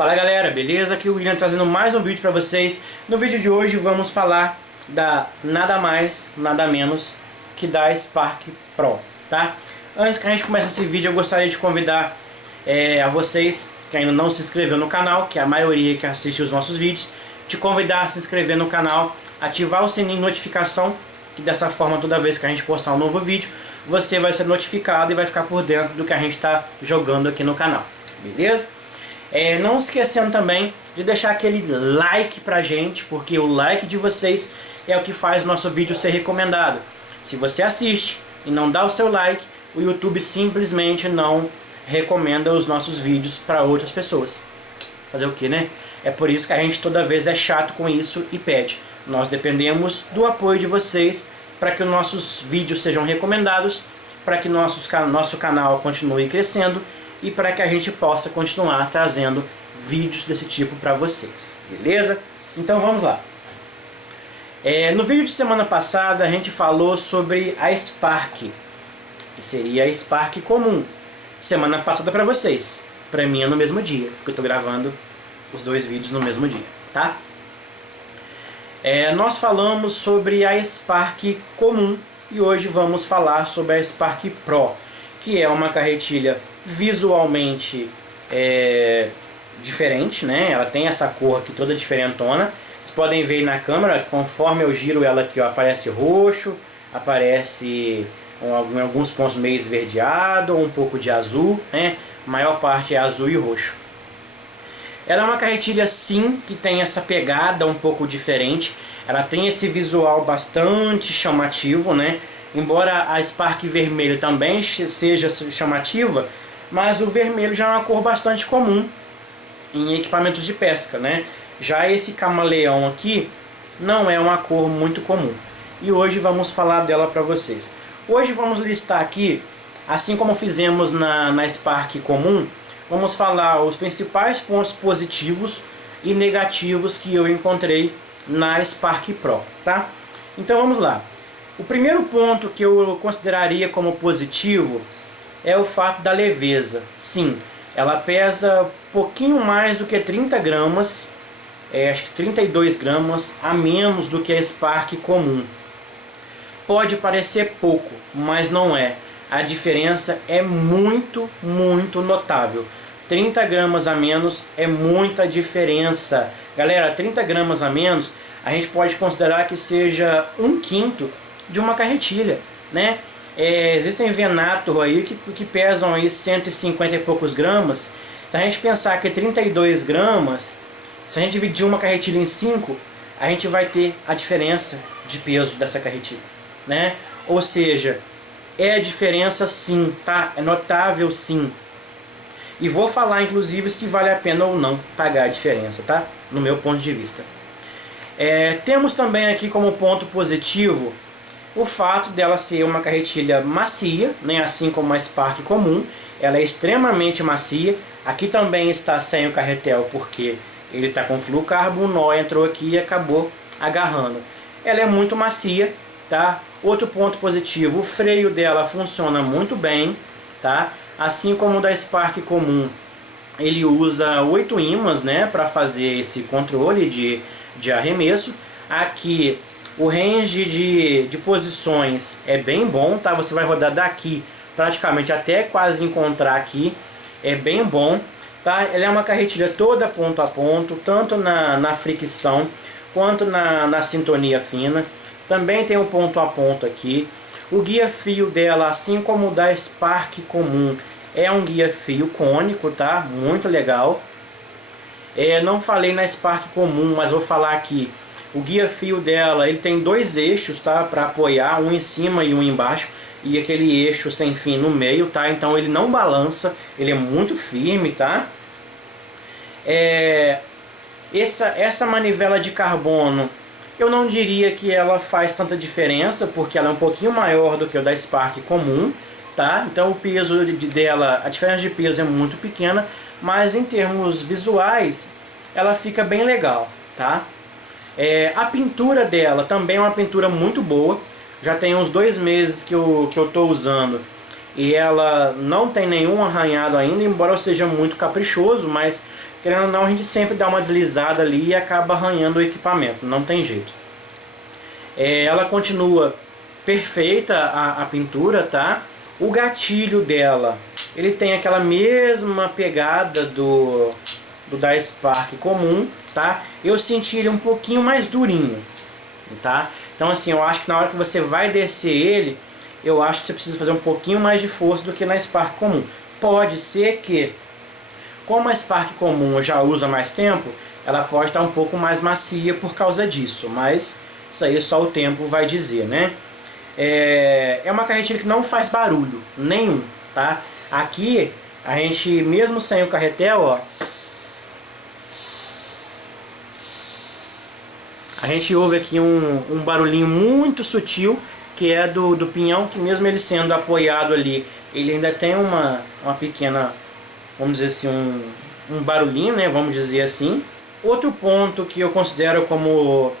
Fala galera, beleza? Aqui o William trazendo mais um vídeo para vocês. No vídeo de hoje vamos falar da nada mais, nada menos que da Spark Pro, tá? Antes que a gente comece esse vídeo, eu gostaria de convidar a vocês que ainda não se inscreveu no canal, que é a maioria que assiste os nossos vídeos, te convidar a se inscrever no canal, ativar o sininho de notificação, que dessa forma toda vez que a gente postar um novo vídeo, você vai ser notificado e vai ficar por dentro do que a gente está jogando aqui no canal, beleza? Não esquecendo também de deixar aquele like pra gente, porque o like de vocês é o que faz o nosso vídeo ser recomendado. Se você assiste e não dá o seu like, o YouTube simplesmente não recomenda os nossos vídeos para outras pessoas. Fazer o que, né? É por isso que a gente toda vez é chato com isso e pede. Nós dependemos do apoio de vocês para que os nossos vídeos sejam recomendados, para que nosso canal continue crescendo e para que a gente possa continuar trazendo vídeos desse tipo para vocês, beleza? Então vamos lá. No vídeo de semana passada a gente falou sobre a Spark, que seria a Spark comum. Semana passada para vocês, para mim é no mesmo dia, porque eu estou gravando os dois vídeos no mesmo dia, tá? Nós falamos sobre a Spark comum e hoje vamos falar sobre a Spark Pro, que é uma carretilha visualmente diferente, né? Ela tem essa cor aqui toda diferentona. Vocês podem ver aí na câmera, conforme eu giro ela aqui, ó, aparece roxo, aparece em alguns pontos meio esverdeado, um pouco de azul, né? A maior parte é azul e roxo. Ela é uma carretilha sim que tem essa pegada um pouco diferente. Ela tem esse visual bastante chamativo, né? Embora a Spark vermelho também seja chamativa, mas o vermelho já é uma cor bastante comum em equipamentos de pesca, né? Já esse camaleão aqui não é uma cor muito comum. E hoje vamos falar dela para vocês. Hoje vamos listar aqui, assim como fizemos na Spark comum, vamos falar os principais pontos positivos e negativos que eu encontrei na Spark Pro, tá? Então vamos lá. O primeiro ponto que eu consideraria como positivo é o fato da leveza. Sim, ela pesa pouquinho mais do que 30 gramas, acho que 32 gramas a menos do que a Spark comum. Pode parecer pouco, mas não é. A diferença é muito notável. 30 gramas a menos é muita diferença. Galera, 30 gramas a menos, a gente pode considerar que seja 1/5 de uma carretilha, né? Existem Venator aí que pesam aí 150 e poucos gramas. Se a gente pensar que 32 gramas, se a gente dividir uma carretilha em 5, a gente vai ter a diferença de peso dessa carretilha, né? Ou seja, é a diferença sim, tá? É notável sim. E vou falar inclusive se vale a pena ou não pagar a diferença, tá? No meu ponto de vista. Temos também aqui como ponto positivo o fato dela ser uma carretilha macia, né? Assim como a Spark comum, ela é extremamente macia. Aqui também está sem o carretel porque ele está com fluocarbo, o nó entrou aqui e acabou agarrando. Ela é muito macia, tá? Outro ponto positivo, o freio dela funciona muito bem, tá? Assim como o da Spark comum, ele usa 8 ímãs, né, para fazer esse controle de arremesso. Aqui o range de posições é bem bom, tá? Você vai rodar daqui praticamente até quase encontrar aqui, é bem bom, tá? Ela é uma carretilha toda ponto a ponto, tanto na fricção quanto na sintonia fina. Também tem um ponto a ponto aqui. O guia-fio dela, assim como o da Spark comum, é um guia-fio cônico, tá? Muito legal. Não falei na Spark comum, mas vou falar aqui. O guia-fio dela, ele tem 2 eixos, tá? Para apoiar, um em cima e um embaixo. E aquele eixo sem fim no meio, tá? Então ele não balança, ele é muito firme, tá? Essa manivela de carbono, eu não diria que ela faz tanta diferença, porque ela é um pouquinho maior do que o da Spark comum, tá? Então o peso dela, a diferença de peso é muito pequena, mas em termos visuais ela fica bem legal, tá? A pintura dela também é uma pintura muito boa. Já tem uns 2 meses que eu estou usando e ela não tem nenhum arranhado ainda, embora eu seja muito caprichoso, mas querendo ou não, a gente sempre dá uma deslizada ali e acaba arranhando o equipamento, não tem jeito. Ela continua perfeita a pintura, tá? O gatilho dela, ele tem aquela mesma pegada do da Spark comum, tá? Eu senti ele um pouquinho mais durinho, tá? Então assim, eu acho que na hora que você vai descer ele, eu acho que você precisa fazer um pouquinho mais de força do que na Spark comum. Pode ser que, como a Spark comum eu já uso há mais tempo, ela pode estar um pouco mais macia por causa disso, mas isso aí só o tempo vai dizer, né? É uma carretilha que não faz barulho nenhum, tá? Aqui, a gente, mesmo sem o carretel, ó, a gente ouve aqui um barulhinho muito sutil, que é do pinhão, que mesmo ele sendo apoiado ali, ele ainda tem uma pequena, vamos dizer assim, um barulhinho, né, vamos dizer assim. Outro ponto que eu considero como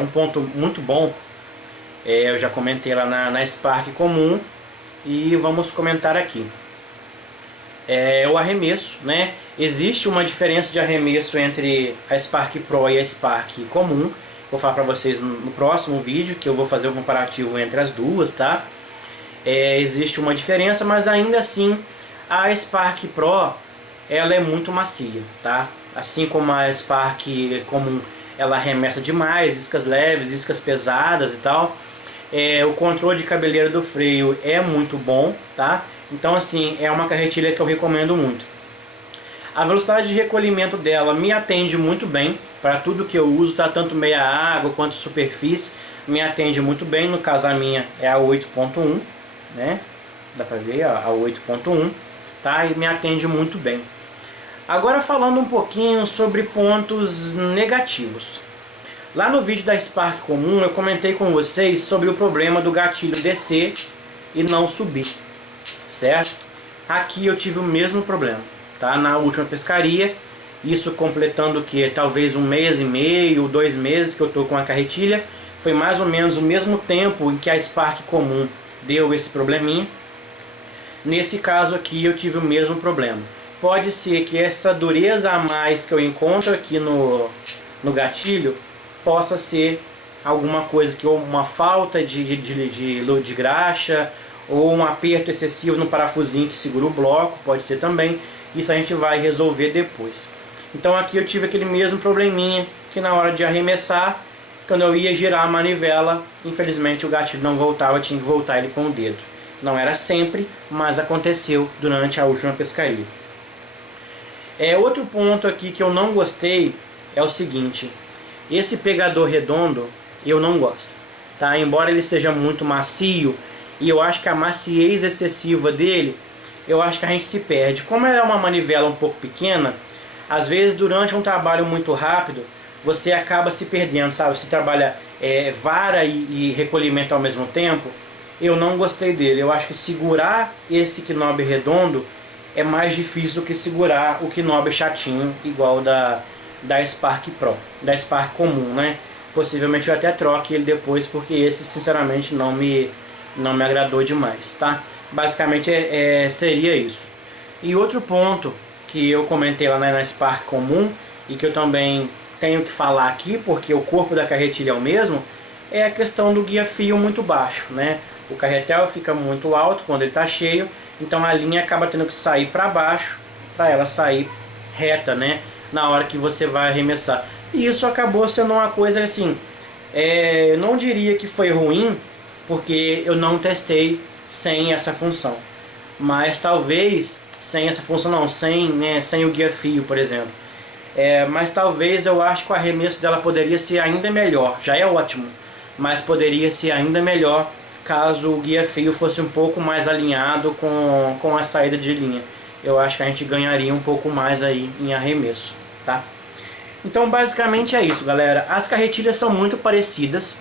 um ponto muito bom, eu já comentei lá na Spark comum, e vamos comentar aqui. O arremesso, né? Existe uma diferença de arremesso entre a Spark Pro e a Spark comum. Vou falar para vocês no próximo vídeo, que eu vou fazer um comparativo entre as duas, tá? Existe uma diferença, mas ainda assim a Spark Pro ela é muito macia, tá? Assim como a Spark comum, ela arremessa demais, iscas leves, iscas pesadas e tal. O controle de cabeleira do freio é muito bom, tá? Então assim, é uma carretilha que eu recomendo muito. A velocidade de recolhimento dela me atende muito bem para tudo que eu uso, tá? Tanto meia água quanto superfície, me atende muito bem. No caso a minha é a 8.1, né? Dá para ver a 8.1, tá? E me atende muito bem. Agora falando um pouquinho sobre pontos negativos. Lá no vídeo da Spark comum eu comentei com vocês sobre o problema do gatilho descer e não subir, certo? Aqui eu tive o mesmo problema, tá? Na última pescaria, isso completando que talvez 1 mês e meio, 2 meses que eu tô com a carretilha, foi mais ou menos o mesmo tempo em que a Spark comum deu esse probleminha. Nesse caso aqui eu tive o mesmo problema. Pode ser que essa dureza a mais que eu encontro aqui no gatilho possa ser alguma coisa que, ou uma falta de graxa, ou um aperto excessivo no parafusinho que segura o bloco, pode ser também. Isso a gente vai resolver depois. Então aqui eu tive aquele mesmo probleminha, que na hora de arremessar, quando eu ia girar a manivela, infelizmente o gatilho não voltava, eu tinha que voltar ele com o dedo. Não era sempre, mas aconteceu durante a última pescaria. Outro ponto aqui que eu não gostei é o seguinte: esse pegador redondo eu não gosto, tá? Embora ele seja muito macio, e eu acho que a maciez excessiva dele, eu acho que a gente se perde. Como é uma manivela um pouco pequena, às vezes durante um trabalho muito rápido, você acaba se perdendo, sabe? Se trabalha vara e recolhimento ao mesmo tempo, eu não gostei dele. Eu acho que segurar esse knob redondo é mais difícil do que segurar o knob chatinho, igual da Spark Pro, da Spark comum, né? Possivelmente eu até troque ele depois, porque esse sinceramente não me agradou demais, tá? Basicamente seria isso. E outro ponto que eu comentei lá na Spark comum, e que eu também tenho que falar aqui, porque o corpo da carretilha é o mesmo, é a questão do guia-fio muito baixo, né? O carretel fica muito alto quando ele está cheio, então a linha acaba tendo que sair para baixo, para ela sair reta, né? Na hora que você vai arremessar. E isso acabou sendo uma coisa assim, eu não diria que foi ruim, porque eu não testei sem essa função. Mas talvez sem essa função não, sem o guia-fio, por exemplo. Mas talvez eu acho que o arremesso dela poderia ser ainda melhor. Já é ótimo, mas poderia ser ainda melhor caso o guia-fio fosse um pouco mais alinhado com a saída de linha. Eu acho que a gente ganharia um pouco mais aí em arremesso, tá? Então basicamente é isso, galera. As carretilhas são muito parecidas,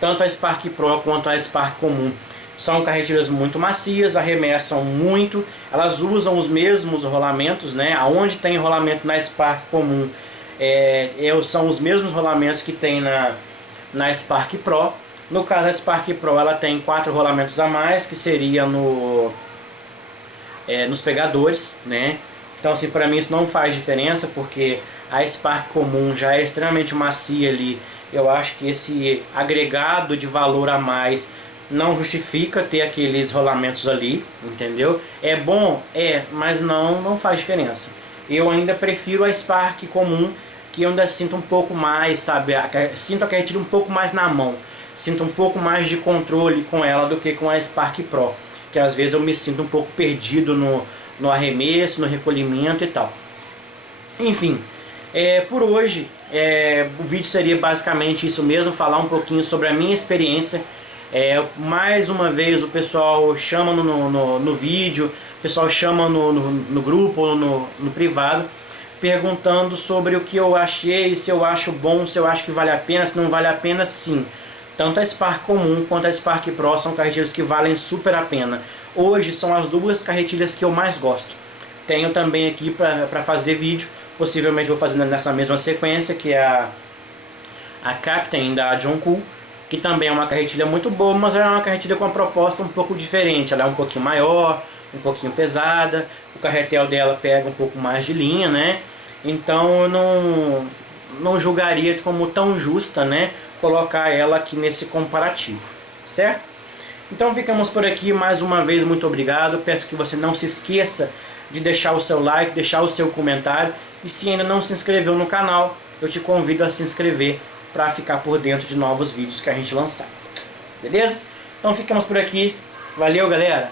tanto a Spark Pro quanto a Spark comum. São carretilhas muito macias, arremessam muito, elas usam os mesmos rolamentos, né? Aonde tem rolamento na Spark comum, são os mesmos rolamentos que tem na Spark Pro. No caso da Spark Pro, ela tem 4 rolamentos a mais, que seria nos pegadores, né? Então assim, para mim isso não faz diferença, porque a Spark comum já é extremamente macia ali. Eu acho que esse agregado de valor a mais não justifica ter aqueles rolamentos ali, entendeu? É bom? É, mas não faz diferença. Eu ainda prefiro a Spark comum, que eu ainda sinto um pouco mais, sabe? Sinto a carretilha um pouco mais na mão. Sinto um pouco mais de controle com ela do que com a Spark Pro. Que às vezes eu me sinto um pouco perdido no arremesso, no recolhimento e tal. Enfim, por hoje o vídeo seria basicamente isso mesmo, falar um pouquinho sobre a minha experiência. Mais uma vez o pessoal chama no vídeo, o pessoal chama no grupo ou no privado, perguntando sobre o que eu achei, se eu acho bom, se eu acho que vale a pena, se não vale a pena. Sim, tanto a Spark comum quanto a Spark Pro são carretilhas que valem super a pena. Hoje são as duas carretilhas que eu mais gosto. Tenho também aqui para fazer vídeo, possivelmente vou fazer nessa mesma sequência, que é a Captain da Joncool, que também é uma carretilha muito boa, mas ela é uma carretilha com uma proposta um pouco diferente. Ela é um pouquinho maior, um pouquinho pesada, o carretel dela pega um pouco mais de linha, né? Então eu não julgaria como tão justa, né, colocar ela aqui nesse comparativo, certo? Então ficamos por aqui, mais uma vez muito obrigado, peço que você não se esqueça de deixar o seu like, deixar o seu comentário, e se ainda não se inscreveu no canal, eu te convido a se inscrever para ficar por dentro de novos vídeos que a gente lançar, beleza? Então ficamos por aqui, valeu galera!